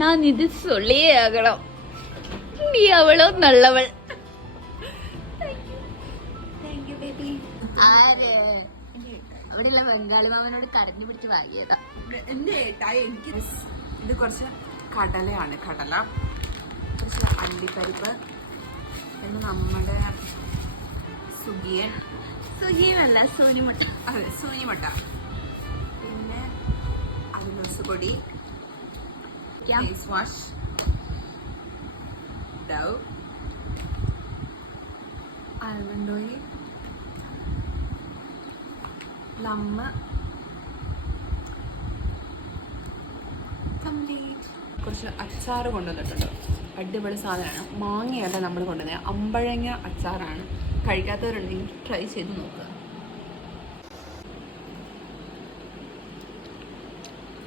நான் இது சொல்லியே ஆகலாம். நீ அவளோ நல்லவள். ആര് അവിടെയുള്ള ബംഗാളി മാമനോട് കരഞ്ഞു പിടിച്ച് വാങ്ങിയതാ എന്റെ ഏട്ടായി. എനിക്ക് ഇത് കുറച്ച് കടലയാണ്. കടല, കുറച്ച് അണ്ടിപ്പരിപ്പ്, പിന്നെ നമ്മുടെ സുഖിയല്ല സൂര്യമുട്ട. അതെ, സൂര്യമുട്ട, പിന്നെ അവിലോസ് പൊടി, face wash, Dove, almond oil, ലമ്മ, കംപ്ലീറ്റ്. കുറച്ച് അച്ചാറ് കൊണ്ടുവന്നിട്ടുണ്ട്. അടിപൊളി സാധനമാണ്. മാങ്ങയല്ല നമ്മൾ കൊണ്ടുവന്നത്, അമ്പഴങ്ങ അച്ചാറാണ്. കഴിക്കാത്തവരുണ്ടെങ്കിൽ ട്രൈ ചെയ്ത് നോക്കുക.